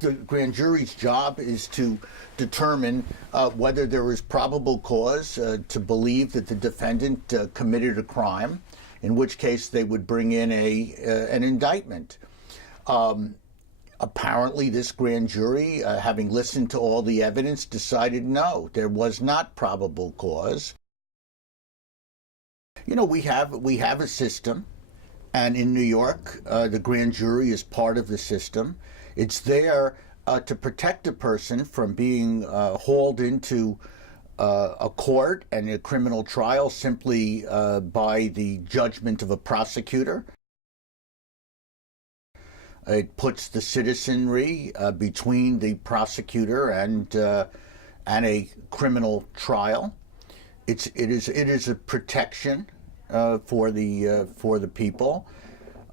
The grand jury's job is to determine whether there is probable cause to believe that the defendant committed a crime, in which case they would bring in an indictment. Apparently, this grand jury, having listened to all the evidence, decided no, there was not probable cause. You know, we have a system, and in New York, the grand jury is part of the system. It's there to protect a person from being hauled into a court and a criminal trial simply by the judgment of a prosecutor. It puts the citizenry between the prosecutor and a criminal trial. It is a protection for the people.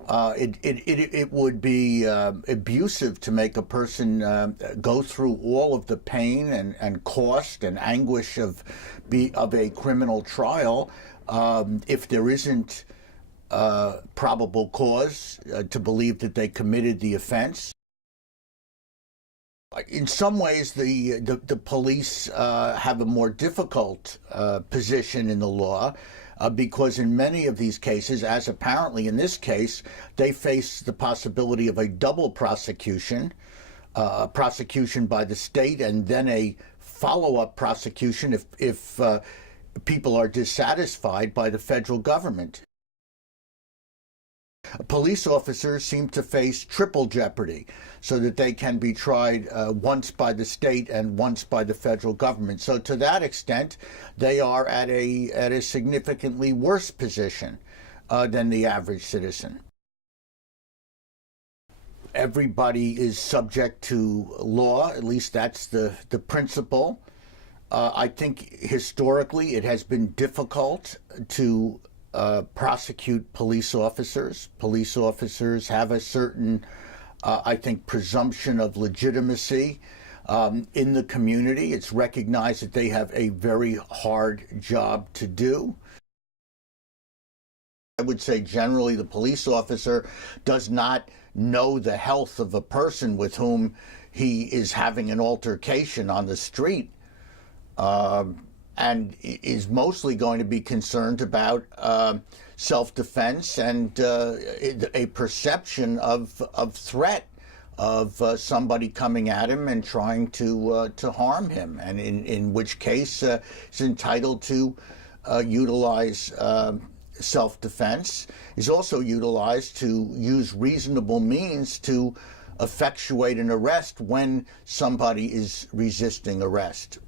It would be abusive to make a person go through all of the pain and cost and anguish of a criminal trial if there isn't probable cause to believe that they committed the offense. In some ways, the police have a more difficult position in the law because in many of these cases, as apparently in this case, they face the possibility of a double prosecution, prosecution by the state and then a follow-up prosecution if people are dissatisfied by the federal government. Police officers seem to face triple jeopardy so that they can be tried once by the state and once by the federal government. So to that extent, they are at a significantly worse position than the average citizen. Everybody is subject to law, at least that's the principle. I think historically it has been difficult to prosecute police officers. Police officers have a certain, I think, presumption of legitimacy in the community. It's recognized that they have a very hard job to do. I would say generally the police officer does not know the health of a person with whom he is having an altercation on the street. And is mostly going to be concerned about self-defense and a perception of threat of somebody coming at him and trying to harm him, and in which case is entitled to utilize self-defense. Is also utilized to use reasonable means to effectuate an arrest when somebody is resisting arrest.